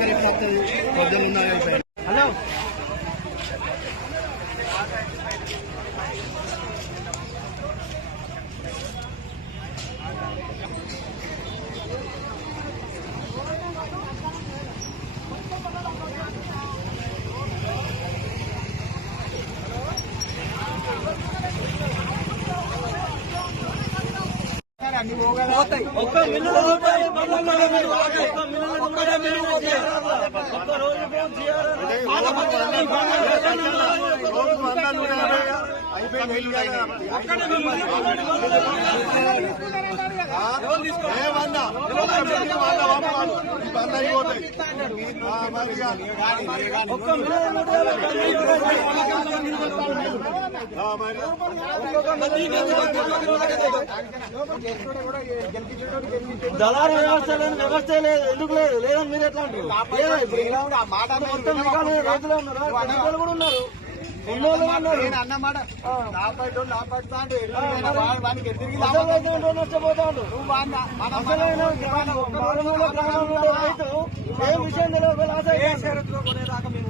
దగ్గర ఇక్కడ పద్దెనిమిది వందల పోతాయి ఒక్క పోతాయి ఒక్క రోజు ఒక్క మిల్లు దళారు వ్యవస్థ లేదు వ్యవస్థ లేదు ఎందుకు లేదు? లేదని మీరు ఎట్లా అంటారు? మొత్తం మిగతా రైతులు ఉన్నారా? రైతులు కూడా ఉన్నారు. అన్నమాట నష్టపోతాడు ఏ విషయం తెలియదు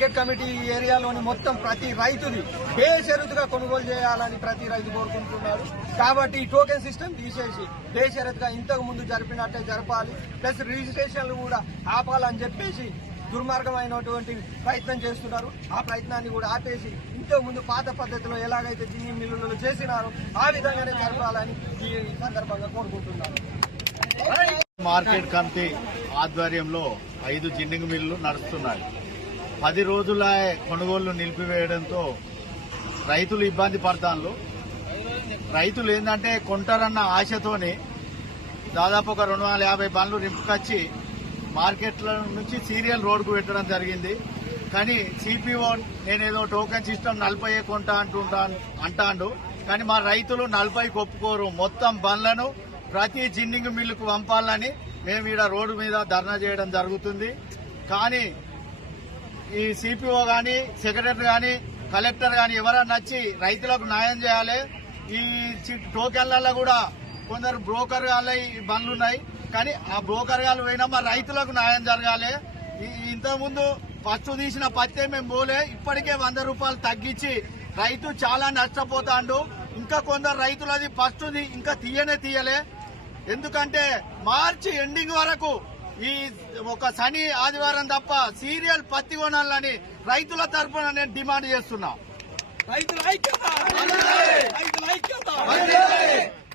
మార్కెట్ కమిటీ ఏరియాలోని మొత్తం ప్రతి రైతుని బేషరతుగా కొనుగోలు చేయాలని ప్రతి రైతు కోరుకుంటున్నారు కాబట్టి ఈ టోకెన్ సిస్టమ్ తీసేసి బేషరతుగా ఇంతకు ముందు జరిపినట్టే జరపాలి. ప్లస్ రిజిస్ట్రేషన్లు కూడా ఆపాలని చెప్పేసి దుర్మార్గమైనటువంటి ప్రయత్నం చేస్తున్నారు. ఆ ప్రయత్నాన్ని కూడా ఆపేసి ఇంతకు ముందు పాత పద్ధతిలో ఎలాగైతే జిన్ని మిల్లులలో చేసినారో ఆ విధంగానే జరపాలని ఈ సందర్భంగా కోరుకుంటున్నారు మార్కెట్ కమిటీ ఆధ్వర్యంలో ఐదు జిన్నింగ్ మిల్లు నడుస్తున్నాయి. పది రోజుల కొనుగోళ్ళు నిలిపివేయడంతో రైతులు ఇబ్బంది పడతాను రైతులు ఏంటంటే కొంటారన్న ఆశతోనే దాదాపు ఒక రెండు వందల యాభై బండ్లు రింపుకొచ్చి మార్కెట్ల నుంచి సీరియల్ రోడ్కు పెట్టడం జరిగింది. కానీ సిపిఓ నేనేదో టోకెన్ సిస్టమ్ నలభై కొంటా అంటుంటా అంటాండు. కానీ మా రైతులు నలభై ఒప్పుకోరు. మొత్తం బండ్లను ప్రతి జిన్నింగ్ మిల్లుకు పంపాలని మేము ఈడ రోడ్డు మీద ధర్నా చేయడం జరుగుతుంది. కానీ ఈ సిపిఓ గాని సెక్రటరీ గాని కలెక్టర్ గాని ఎవరన్నా వచ్చి రైతులకు న్యాయం చేయాలి. ఈ టోకెన్లలో కూడా కొందరు బ్రోకర్ గాళ్ళ ఈ బండ్లు ఉన్నాయి. కానీ ఆ బ్రోకర్ గాలు పోయినా మా రైతులకు న్యాయం జరగాలి. ఇంతకుముందు ఫస్ట్ తీసిన పత్తే మేము పోలే. ఇప్పటికే వంద రూపాయలు తగ్గించి రైతు చాలా నష్టపోతాండు. ఇంకా కొందరు రైతులు అది ఫస్ట్ ఇంకా తీయనే తీయలే. ఎందుకంటే మార్చి ఎండింగ్ వరకు ఈ ఒక శని ఆదివారం తప్ప సీరియల్ పత్తి కొనాలని రైతుల తరఫున నేను డిమాండ్ చేస్తున్నా. రైతుల ఐక్యత!